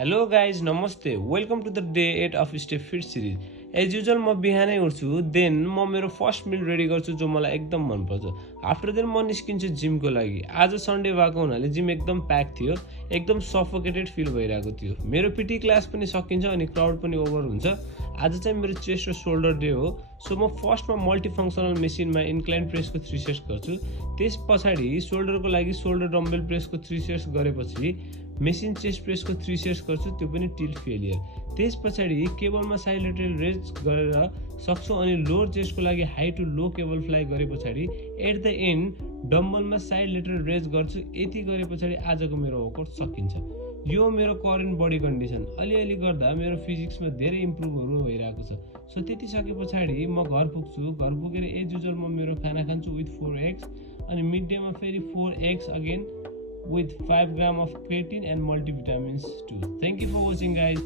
Hello guys नमस्ते welcome to the day 8 of stay fit series as usual म बिहानै उठ्छु देन म मेरो फर्स्ट मिल रेडी गर्छु जो मलाई एकदम मनपर्छ। आफ्टर देन म निस्किन्छु जिमको लागि। आज सन्डे भएको हुनाले जिम एकदम प्याक थियो, एकदम सफोकेटेड फिल भइरहेको थियो। मेरो पिटी क्लास पनि सकिन्छ अनि क्राउड पनि ओभर हुन्छ। आज चाहिँ मेरो चेस्ट र सोल्डर डे हो, सो म फर्स्टमा मल्टिफङ्सनल मेसिनमा इन्क्लाइन प्रेसको 3 सेट्स गर्छु। त्यस पछाडि सोल्डरको लागि सोल्डर डम्बेल प्रेसको 3 सेट्स गरेपछि मेसिन चेस्ट प्रेसको 3 सेट्स गर्छु, त्यो पनि टिल फेलियर। त्यस पछाडि केबलमा साइड लेटरल रेज गरेर सक्छु अनि लोवर चेस्टको लागि high to low cable fly गरे पछाडि एट द एन्ड डम्बलमा साइड लेटरल रेज गर्छु। यति गरे पछाडि आजको मेरो वर्कआउट सकिन्छ। यो मेरो करेन्ट बडी कन्डिसन। अलिअलि गर्दा मेरो फिजिक्समा धेरै इम्प्रुभहरू भइरहेको छ। सो त्यति सके पछाडि म घर पुग्छु। घर पुगेर एज युजल म मेरो खाना खान्छु विथ 4 eggs अनि मिड डेमा फेरि 4 eggs again with 5 grams of creatine and multivitamins too. Thank you for watching guys.